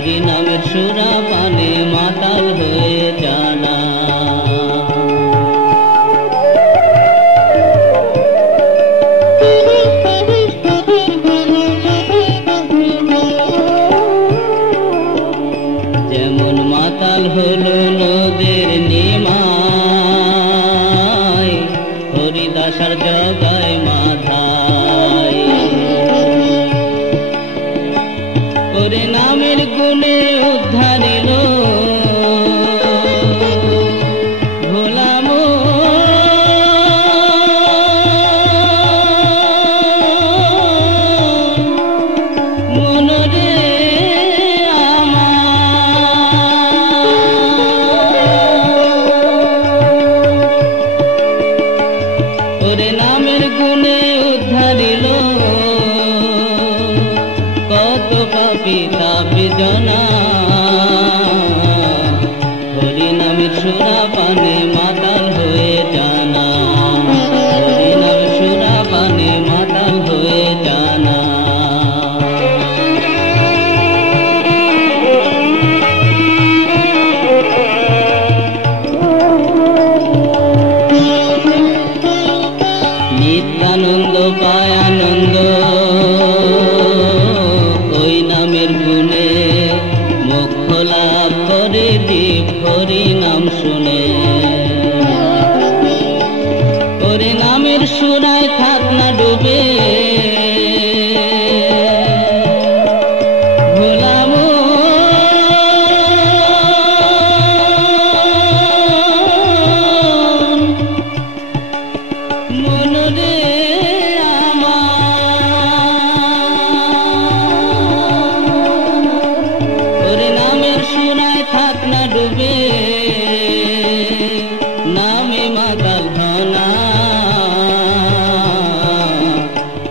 হরি নামের সুরা পানে মাতাল হয়ে জানা। যেমন মাতাল হলো নদের নিমাই, হরিদাসার জগায় মাথায়। ওরে নামের গুণে উদ্ধারিল ভোলা মন রে ওরে নামের গুণে উদ্ধারিল কত পাপী তাপী জনা। হরি নামের সুরা পানে মাতাল হয়ে জানা, হরি নামের সুরা পানে মাতাল হয়ে জানা। নিত্যানন্দ পায় আনন্দ ওই নামের গুণে, মোক্ষ লাভ করে জীব হরি নাম শুনে। ওরে নামের সুরায় থাক না ডুবে ভোলা মন রে ওরে নামের সুরায় থাক না ডুবে, নামে মাতাল ধনা।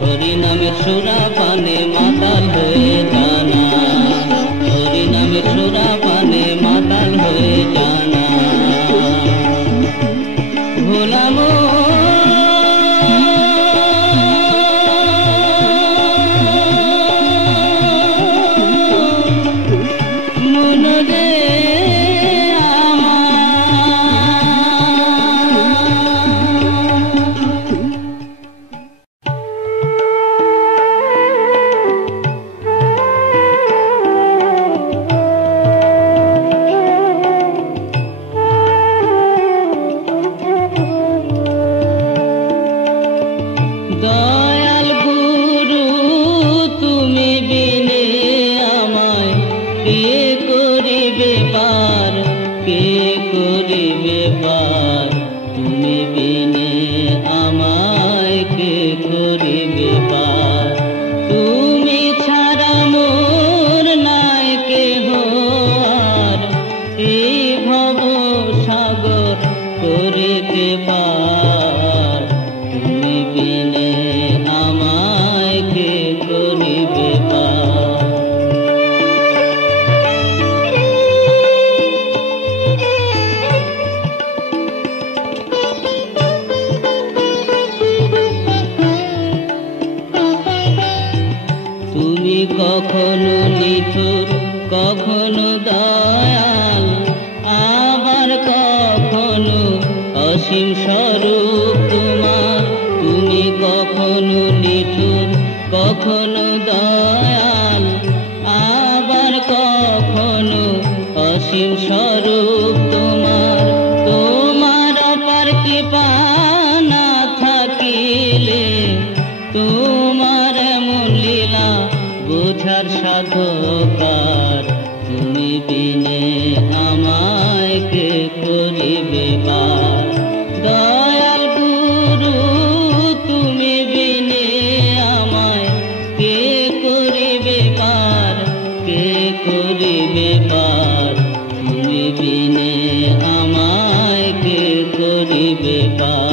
হরি নামের সুরা পানে মাতাল হয়ে জানা, হরি নামের সুরা পানে মাতাল হয়ে জানা। ভোলা মন রে দয়াল গুরু তুমি বিনে আমায় কে করিবে পার, কে করিবে পার। তুমি বিনে আমায় কে করিবে পার। তুমি ছাড়া মোর নাই কেহ আর, এই ভব সাগর করিতে পার। তুমি বিনে আমায় কে করিবে পার। তুমি কখনো নিঠুর কখনো দয়াল, আবার কখনো অসীম স্বরূপ তোমার। তুমি কখনো নিঠুর কখনো দয়াল, আবার কখনো অসীম স্বরূপ তোমার। তোমার অপার কৃপা না থাকিলে তোমার এমন লীলা বোঝার সাধকার। তুমি বিনে আমায় কে করিবে পার। দয়াল গুরু তুমি বিনে আমায় কে করিবে পার, কে করিবে পার। তুমি বিনে আমায় কে করিবে পার।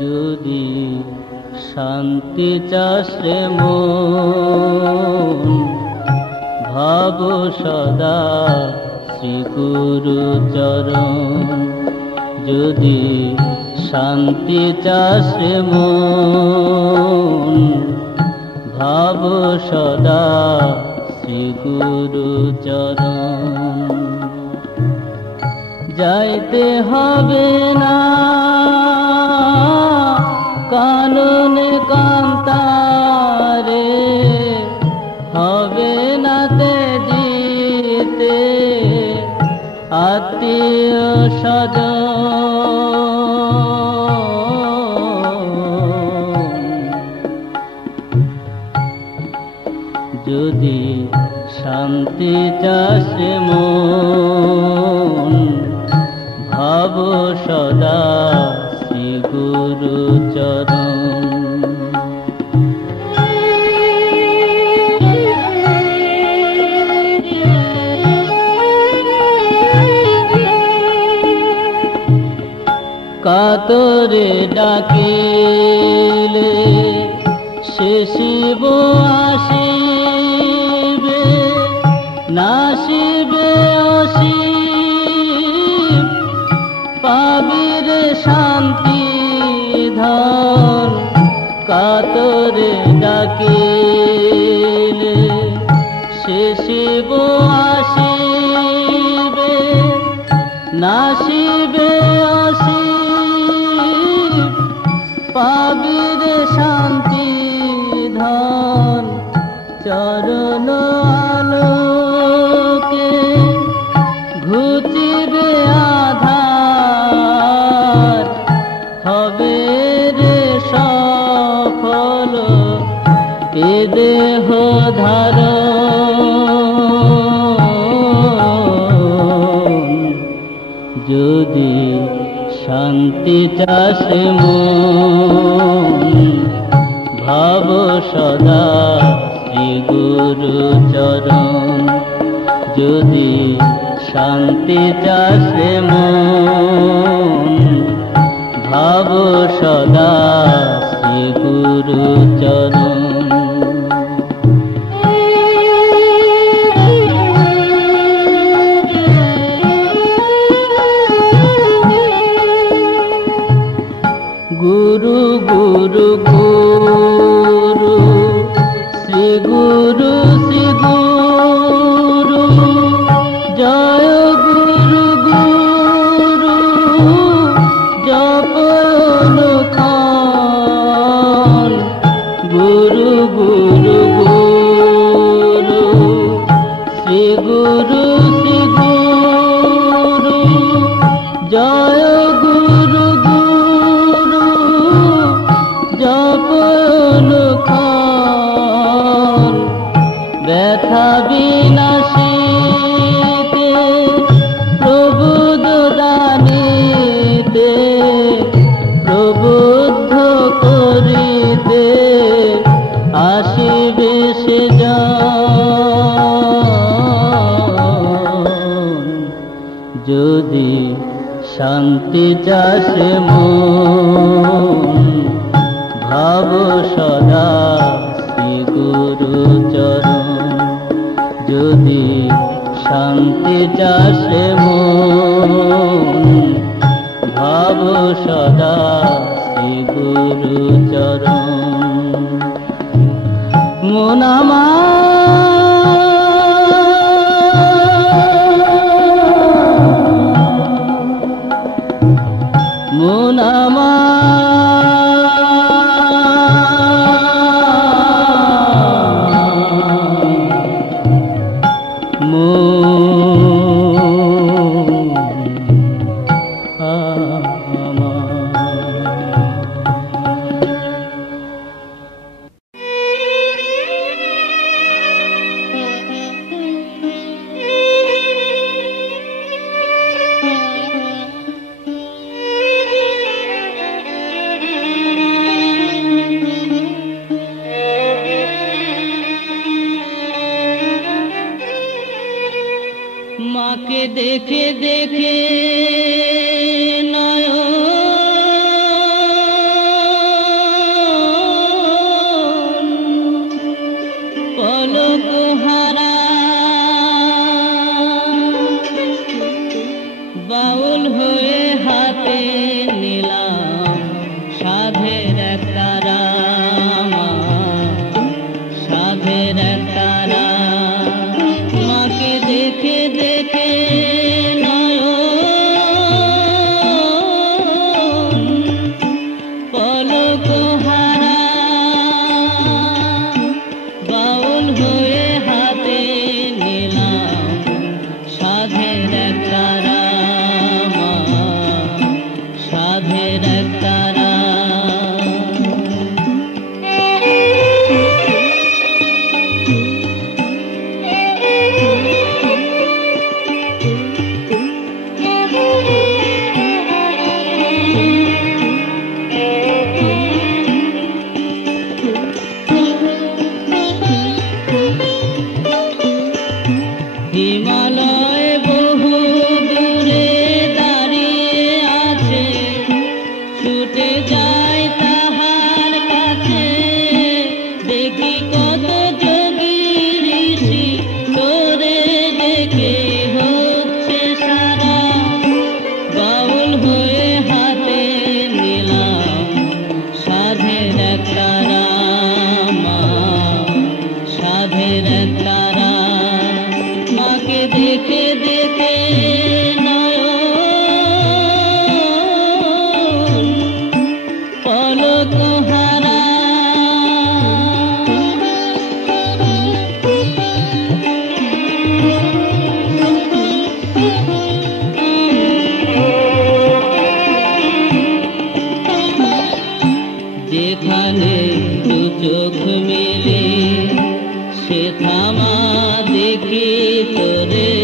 যদি শান্তি চাস রে মন, ভাব সদা শ্রী গুরু চরণ। যদি শান্তি চাস রে মন, ভাব সদা শ্রী গুরু চরণ। যাইতে হবে না কাননে কান্তারে, হবে না তে জিতে আত্মীয় স্বজন। যদি শান্তি চাস রে মন, ভাব সদা শ্রী গুরু চরণ। কাতরে ডাকিলে সে শিব আসিবে, নাসিবে অসীম পাবির শান্তি ধন। কাতরে ডাকিলে সে শিব আসিবে, নাসিবে অসীম পাবির শান্তি ধন। চরণ আলোকে ঘুচিবে আধার, হবে রে সফল এ দেহ ধারণ। যদি শান্তি চাস মন, ভাব সদা শ্রী গুরু চরণ। যদি শান্তি চাস মন, ভাব সদা শ্রী গুরু চরণ। গুরু গুরু গুরু শ্রী গুরু শ্রী গুরু, জয় গুরু গুরু জপ অনুক্ষণ। গুরু গুরু গুরু শ্রী গুরু শ্রী গুরু, জয় গুরু গুরু জপ অনুক্ষণ। ব্যথা বিনাশিতে প্রবুদ্ধ দানিতে, প্রবুদ্ধ করিতে আসিবে সে জন। যদি শান্তি চাস মন, ভাব সদা শ্রী গুরু চরণ। যদি শান্তি চাস মন, ভাব সদা শ্রী গুরু চরণ। মন মন মন মাকে দেখে দেখে নয়ন পলক হারা বাউল হয়ে হাতে নিলাম সাধের এক তারা, সাধের এক তারা। মাকে দেখে দেখে নয়ন পলক হারা বাউল হয়ে হাতে নিলাম সাধের এক তারা, সাধের এক তারা। হিমালয় বহু দূরে দাঁড়িয়ে আছে, ছুটে যায় তাহার কাছে। দেখি কত যোগী ঋষি তোরে দেখে হচ্ছে সারা, বাউল হয়ে হাতে নিলাম সাধের এক তারা, সাধের এক তারা। মাকে দেখে দেখে নয়ন পলক হারা যেখানে দু চোখ মিলে সেথামা দেখি তোরে,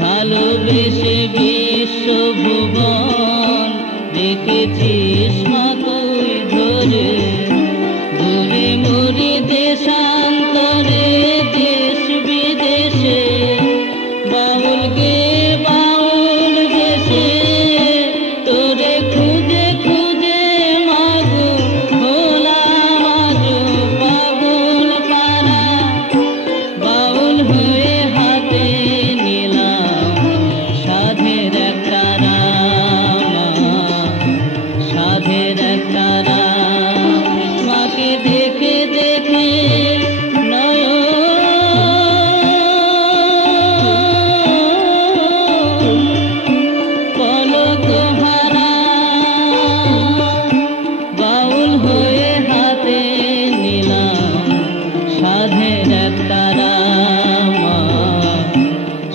ভালোবেসে বিশ্বভুবন দেখেছিস মা তুই ধরে। ঘুরে মুড়ি দেশান্তরে দেশ বিদেশে, বাউলকে বাউল বেশে তোরে খুঁজে খুঁজে মাগো হলাম আজো পাগল পারা, বাউল হয়ে হাতে নিলাম সাধের এক তারা, সাধের এক তারা। মাকে দেখে দেখে নয়ন পলক হারা বাউল হয়ে হাতে নিলাম সাধের এক তারা,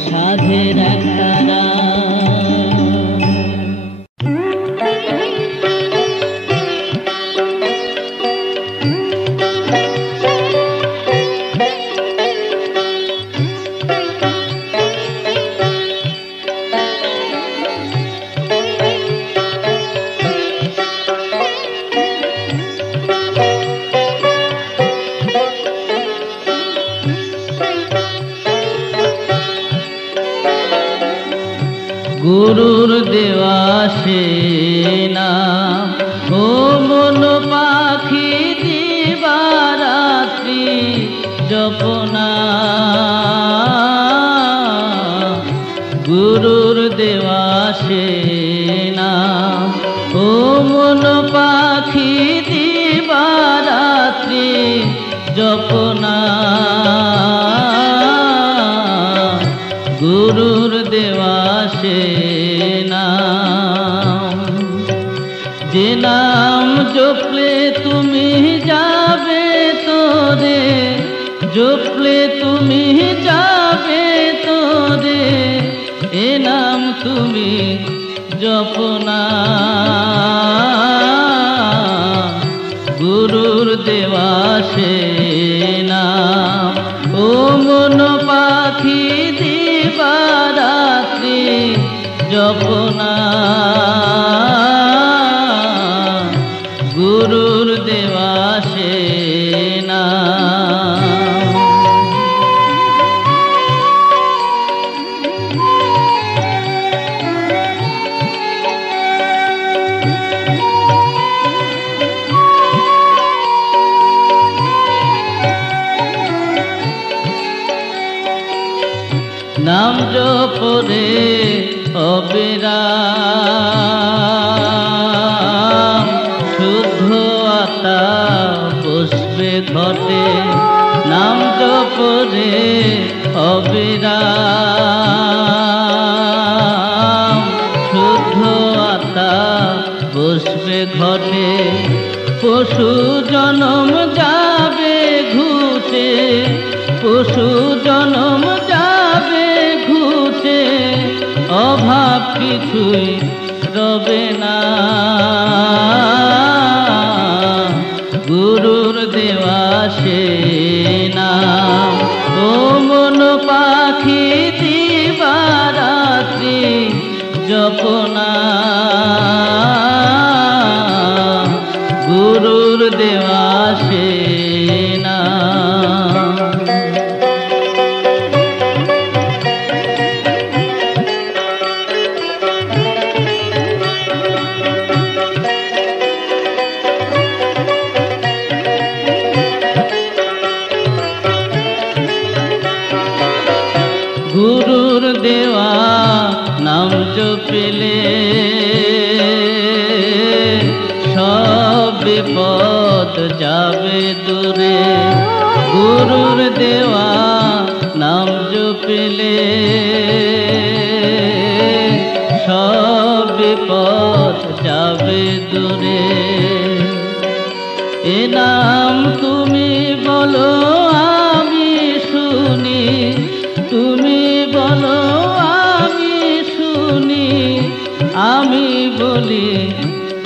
সাধের এক তারা। গুরুর দেওয়া সেনা ও মন পাখি দিবারাত্রি জপনা, গুরুর দেওয়া সেনা ও মন পাখি দিবারাত্রি জপনা, গুরুর দেওয়া সেনা। যে নাম জপলে তুমি যাবে তোরে, জপলে তুমি যাবে তোরে, এ নাম তুমি জপনা, গুরুর দেওয়া সেনা ও মন পাখি দিবারাত্রি জপনা, গুরুর দেওয়া সেনা। নাম জপরে অবিরাম, শুদ্ধ আত্মা বসবে ঘটে। নাম জপরে অবিরাম, শুদ্ধ আত্মা বসবে ঘটে। পশু জনম যাবে ঘুচে, পশু জনম যাবে ঘুচে, অভাব কিছুই রবে না। গুরুর দেওয়া সে নাম, ও মন পাখি দিবারাত্রি জপনা, গুরুর দেওয়া সে নাম। গুরুর দেওয়া নাম জপিলে সব বিপদ যাবে দূরে। গুরুর দেওয়া নাম জপিলে সব বিপদ যাবে দূরে। এ নাম তুমি বলো আমি শুনি, তুমি বলো আমি শুনি, আমি বলি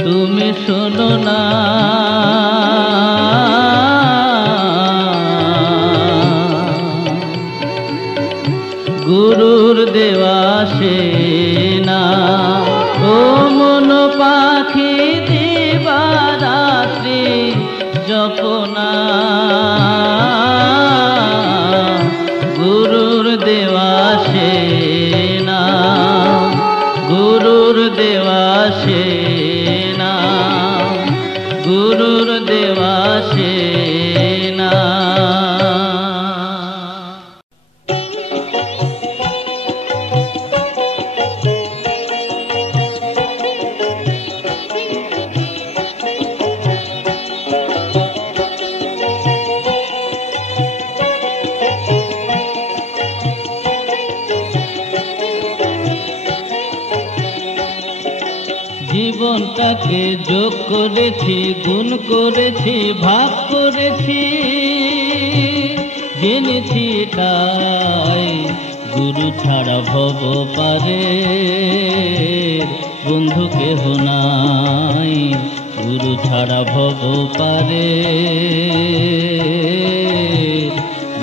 তুমি শোনো না। গুরুর দেওয়া সে নাম, ও মন পাখি দিবারাত্রি জপনা, গুরুর দেওয়া সে নাম, গুরুর দেওয়া সে নাম, গুরুর দেওয়া সে নাম। জীবনটাকে যোগ করেছি, গুণ করেছি, ভাগ করেছি, জেনেছি তাই গুরু ছাড়া ভব পারে বন্ধু কেহ নাই, গুরু ছাড়া ভব পারে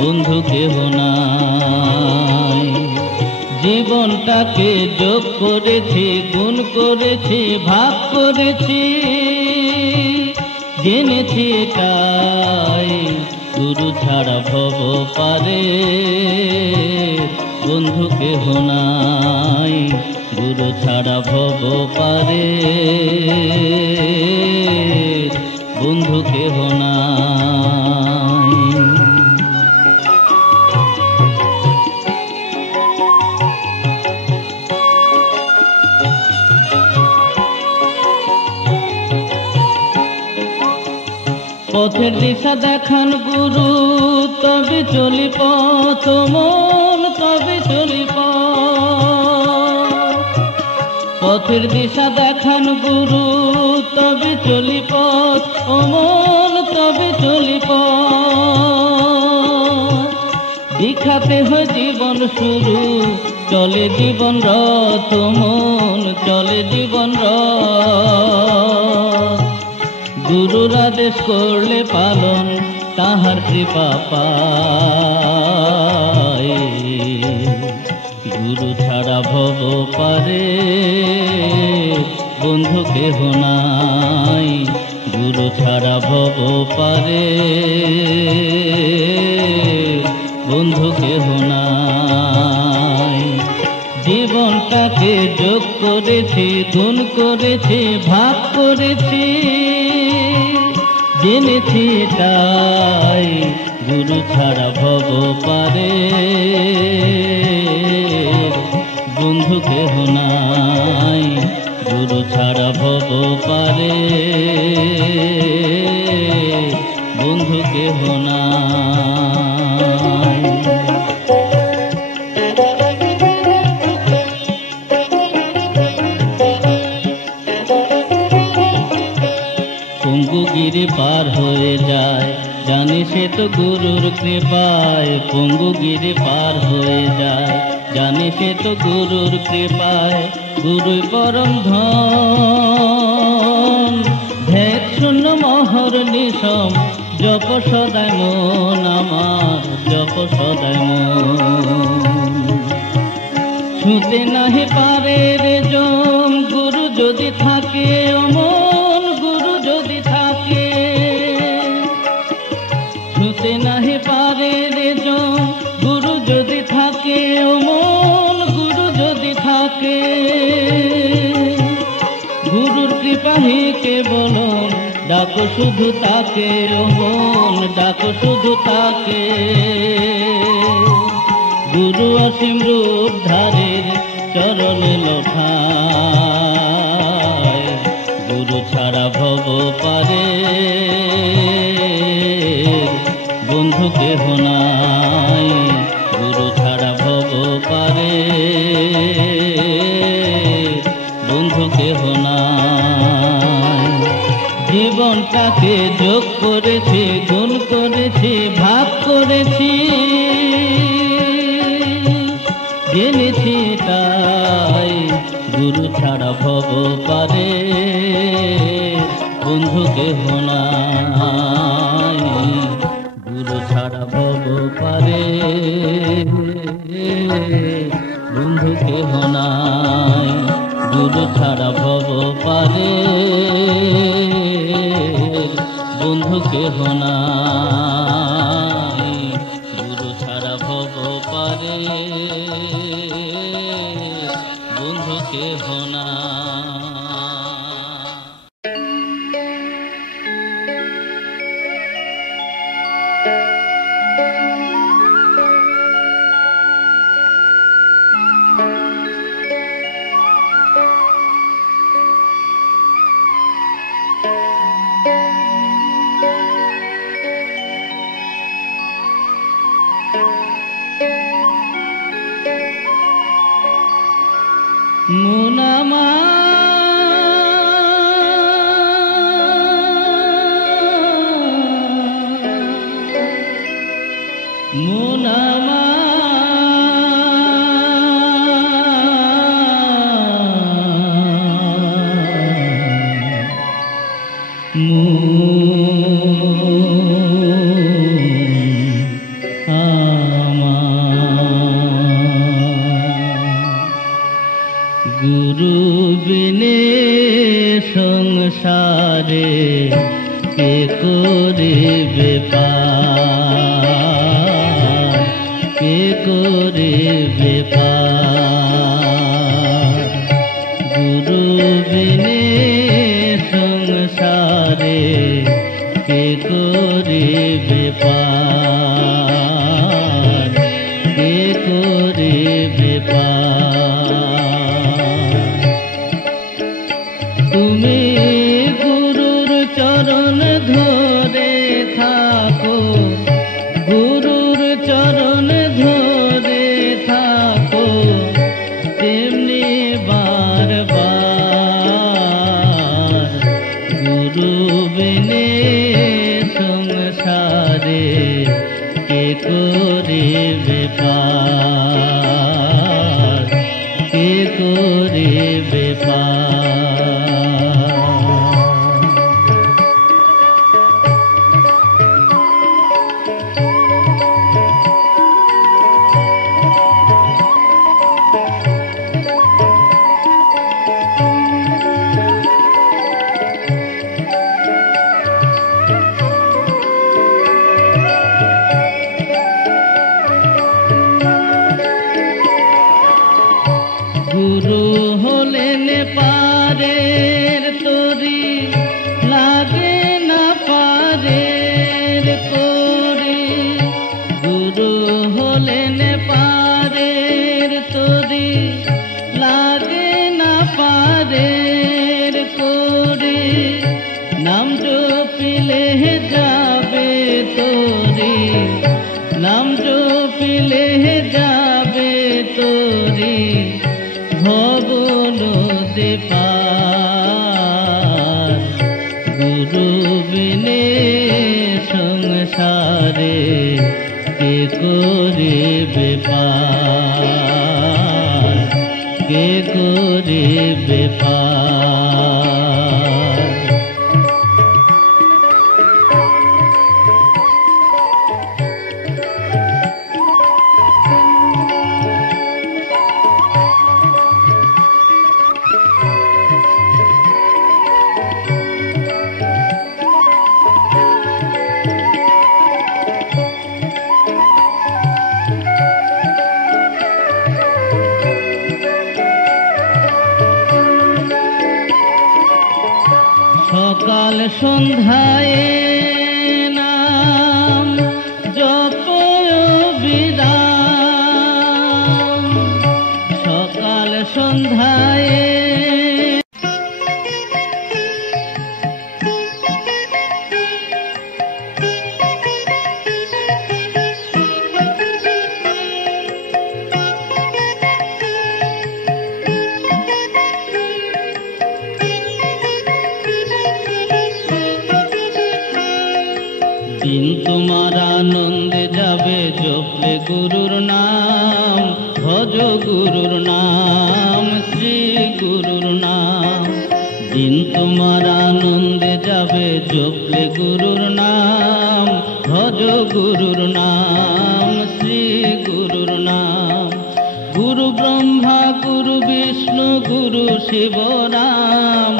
বন্ধু কেহ নাই। জীবনটাকে যোগ করেছি, গুণ করেছি, ভাগ করেছি, জেনেছি তাই গুরু ছাড়া ভব পারে বন্ধু কেহ নাই, গুরু ছাড়া ভব পারে বন্ধু কেহ নাই। পথের দিশা দেখান গুরু, তবে চলি পথ মন, তবে চলি পথ। পথের দিশা দেখান গুরু, তবে চলি পথ ও মন, তবে চলি পথ। দীক্ষাতে হয় জীবন শুরু, চলে জীবন রথ মন, চলে জীবন রথ। গুরুর আদেশ করলে পালন, তাহার কৃপা পায়। গুরু ছাড়া ভব পারে বন্ধু কেহ নাই, গুরু ছাড়া ভব পারে বন্ধু কেহ নাই। জীবনটাকে যোগ করেছি, গুণ করেছি, ভাগ করেছি, জেনেছি তাই গুরু ছাড়া ভব পারে ছাড়া ভব পারে বন্ধু কেহ নাই। পঙ্গুগিরি পার হয়ে যায় জানি সে তো গুরুর কৃপায়, পঙ্গুগিরি পার হয়ে যায় জানি সে তো গুরুর কৃপায়। গুরুই পরম ধন ভেদ শূন্য মহর নিশম, জপ সদায় মন আমার, জপ সদায় মন। ছুঁতে নাহি পারে রে জম গুরু যদি থাকে অমন, গুরু যদি থাকে। ছুঁতে নাহি পারে রে জম গুরু যদি থাকে অমন, গুরু যদি থাকে। গুরুর কৃপাহি কেবল ডাকো শুধু তাকে অমন, ডাকো শুধু তাকে। গুরু অসীম রূপ ধারের চরণে লোঠায়, গুরু ছাড়া ভব পারে বন্ধু কেহ নাই, গুরু ছাড়া ভব পারে বন্ধু কেহ নাই। জীবনটাকে যোগ করেছি, গুণ করেছি, ভাগ করেছি, জেনেছি তাই গুরু ছাড়া ভব পারে বন্ধু কেহ নাই, গুরু ছাড়া ভব পারে বন্ধু কেহ নাই, গুরু ছাড়া ভব পারে বন্ধু কেহ নাই, গুরু ছাড়া ভব পারে বন্ধু কেহ নাই। মুনামা মুনামা গুরু বিনে সংসারে কে করিবে পার, কে করিবে পার। গুরু বিনে সংসারে কে করিবে পার, কে করিবে পার। তুমি গুরুর চরণ ধরে থাকো, গুরুর চরণ ধরে থাকো, তেমনি বারবার। গুরু বিনে সংসারে কে করিবে পার, কে করিবে পার। গুরু হলেন পারের তরি, লাগে না পারের করি। গুরু হলেন পারের তরি, লাগে না পারের জপিলে যাবে তোরে ভব নদী পার। গুরু বিনে সংসারে কে করিবে পার, কে করিবে পার। সকাল সন্ধ্যায় নাম জপ বিরাম, সকাল সন্ধ্যায় দিন তোমার আনন্দে যাবে জপলে গুরুর নাম, ভজ গুরুর নাম, শ্রী গুরুর নাম। দিন তোমার আনন্দে যাবে জপলে গুরুর নাম, ভজ গুরুর নাম, শ্রী গুরুর নাম। গুরু ব্রহ্মা গুরু বিষ্ণু গুরু শিব রাম,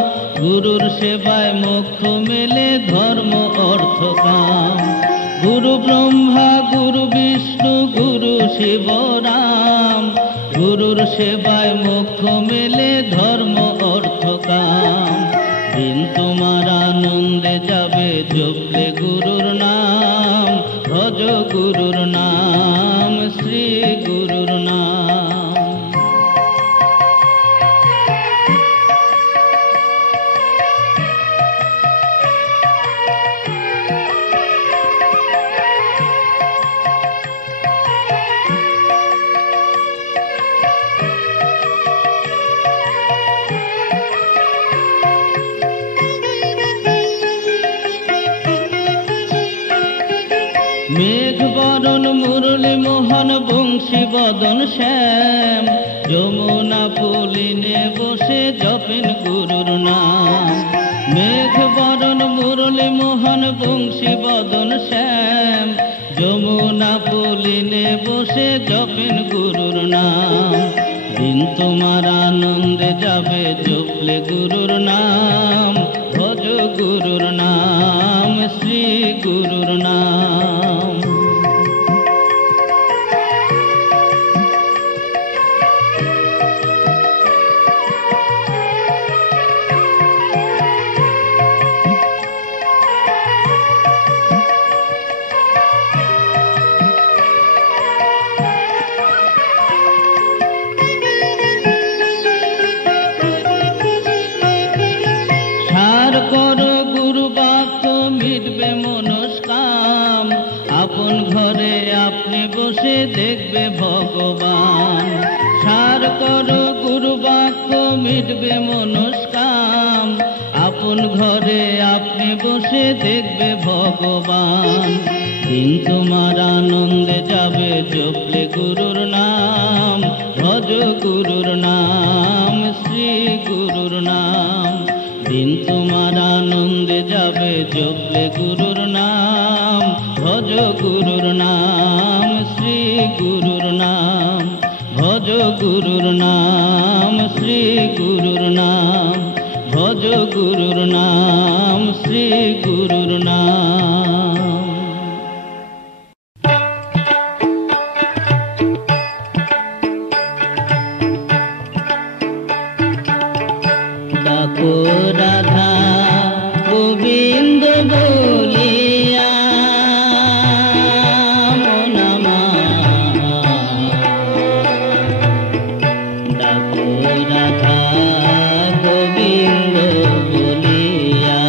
গুরুর সেবায় মোক্ষ মেলে ধর্ম অর্থ কাম। গুরু ব্রহ্মা গুরু বিষ্ণু গুরু শিব রাম, গুরুর সেবায় মোক্ষ মেলে ধর্ম অর্থ কাম। দিন তোমার আনন্দে যাবে জপলে গুরুর নাম, ভজ গুরুর নাম, শ্রী গুরুর নাম। মেঘ বরণ মুরলী মোহন বংশী বদন শ্যাম, যমুনা পুলিনে বসে জপেন গুরুর নাম। মেঘ বরণ মুরলী মোহন বংশী বদন শ্যাম, যমুনা পুলিনে বসে জপেন গুরুর নাম। দিন তোমার আনন্দে যাবে জপলে গুরুর নাম, ভজ গুরুর নাম, শ্রী গুরুর নাম। সার করো গুরু বাক্য মিটবে মনস্কাম, আপন ঘরে আপনি বসে দেখবে ভগবান। সার করো গুরু বাক্য মিটবে মনস্কাম, আপন ঘরে আপনি বসে দেখবে ভগবান। দিন তোমার আনন্দে যাবে জপলে গুরুর নাম, ভজ গুরুর নাম, শ্রী গুরুর নাম। দিন তোমার আনন্দে যাবে জপলে গুরুর নাম, ভজ গুরুর নাম, শ্রী গুরুর নাম। ভজ গুরুর নাম, শ্রী গুরুর নাম, ভজ গুরুর নাম, শ্রী গুরুর নাম। ডাকো রাধা গোবিন্দ বলিয়া মন আমার, ডাকো রাধা গোবিন্দ বলিয়া।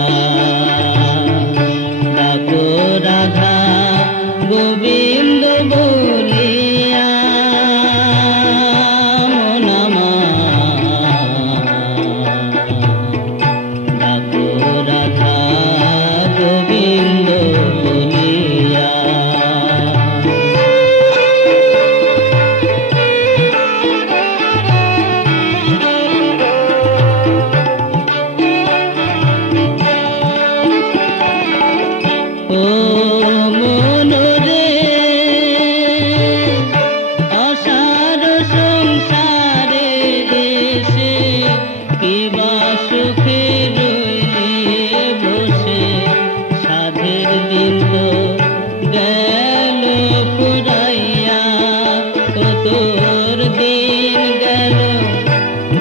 কতর দিন গেল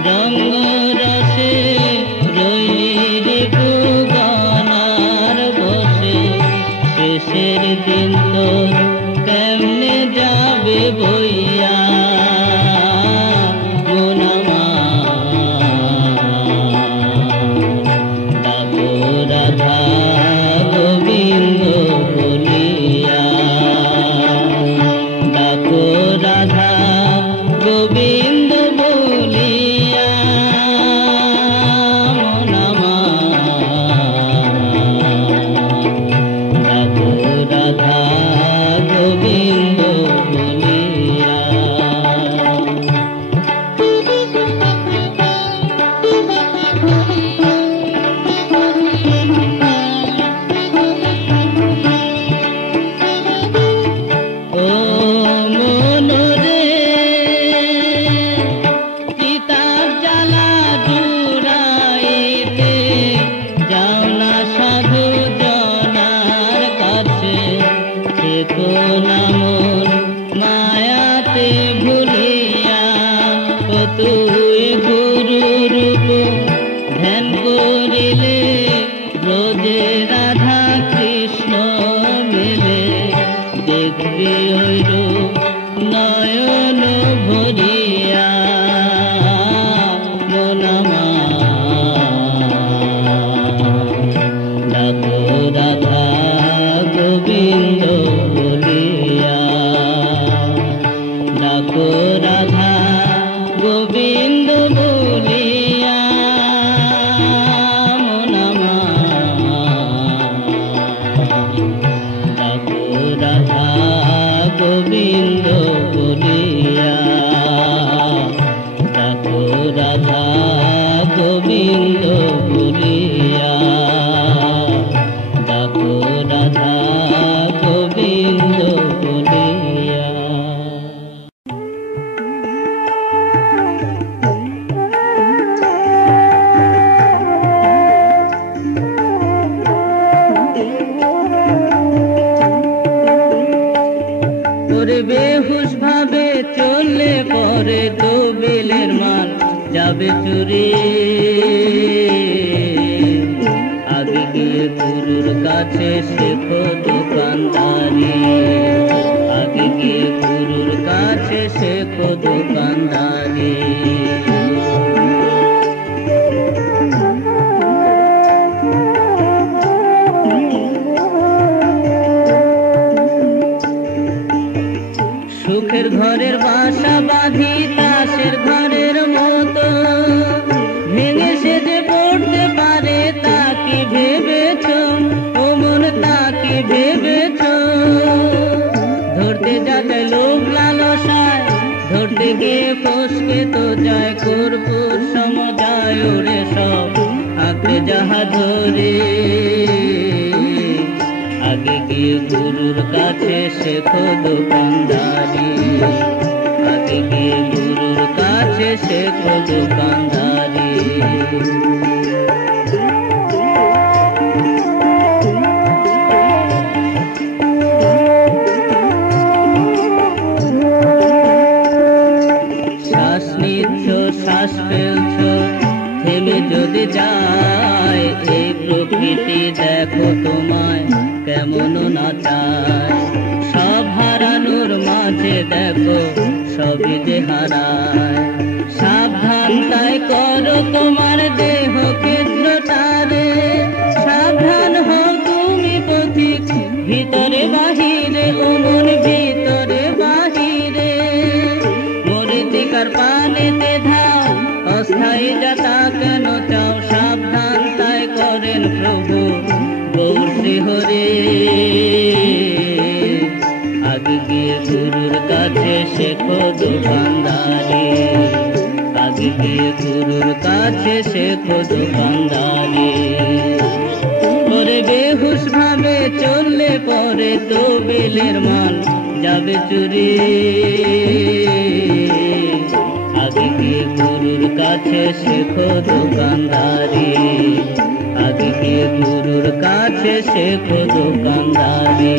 রঙ্গ রসে রইলি রে গনার বসে, শেষের দিন তোর কেমনে যাবে বইয়া মন আমার। ডাকো রাধা গোবিন্দ বলিয়া, ডাকো রাধা গোবিন্দ বলিয়া মন আমার। ডাকো রাধা গোবিন্দ বলিয়া। ও মনরে চিতার জ্বালা জুড়াইতে যাও না সাধু জনার কাছে, থেকো না মন মায়াতে ভুলিয়া। ও তুই গুরু রূপ ধ্যান করিলে রোজে রাধা কৃষ্ণ মিলে, দেখবি ওই রূপ নয়ন ভরিয়া মন আমার। ডাকো রাধা গোবিন্দ বলিয়া, ডাকো রাধা গোবিন্দ বলিয়া মন আমার। ডাকো রাধা গোবিন্দ বলিয়া, ডাকো রাধা গোবিন্দ বলিয়া, ডাকো রাধা গোবিন্দ বলিয়া। ওরে বেহুশ ভাবে চললে পরে তো বেলের মাল যাবে চুরি। আগে গিয়ে গুরুর কাছে শেখো দোকানদারি, আগে গিয়ে গুরুর কাছে শেখো দোকানদারি। সুখের ঘরের বাসা বাঁধি তাসের ঘরের মতো, ভেঙে সে যে পড়তে পারে তা কি ভেবেছ ও মন, তা কি ভেবেছ? ধরতে যাতে লোভ লালসায়, ধরতে গিয়ে ফসকে তো যায় কর্পূর সম যায় ওরে সব আঁকড়ে যাহা ধরে। আগে গিয়ে গুরুর কাছে শেখো দোকানদারি, আগে গিয়ে গুরুর কাছে শেখো দোকানদারি। শ্বাস নিচ্ছ শ্বাস ফেলছ থেমে যদি যায়, এই প্রকৃতি দেখো তোমায় কেমন নাচায়। সব হারানোর মাঝে দেখো সবই যে হারায়। সাবধান তাই করো তোমার দেহ কেন্দ্রটারে, সাবধান হও তুমি পথিক ভিতরে বাহিরে, ও মন ভিতরে বাহিরে। মরিতিকার পানেতে ধাও অস্থায়ী যাতা কেন চাও, সাবধান তাই করেন প্রভু গৌর শ্রী হরে। আগে গিয়ে গুরুর কাছে শেখো দোকানদারি, আগে গিয়ে গুরুর কাছে শেখো দোকানদারি। ওরে বেহুশ ভাবে চললে পরে তো বেলের মাল যাবে চুরি। আগে গিয়ে গুরুর কাছে শেখো দোকানদারি, আগে গিয়ে গুরুর কাছে শেখো দোকানদারি।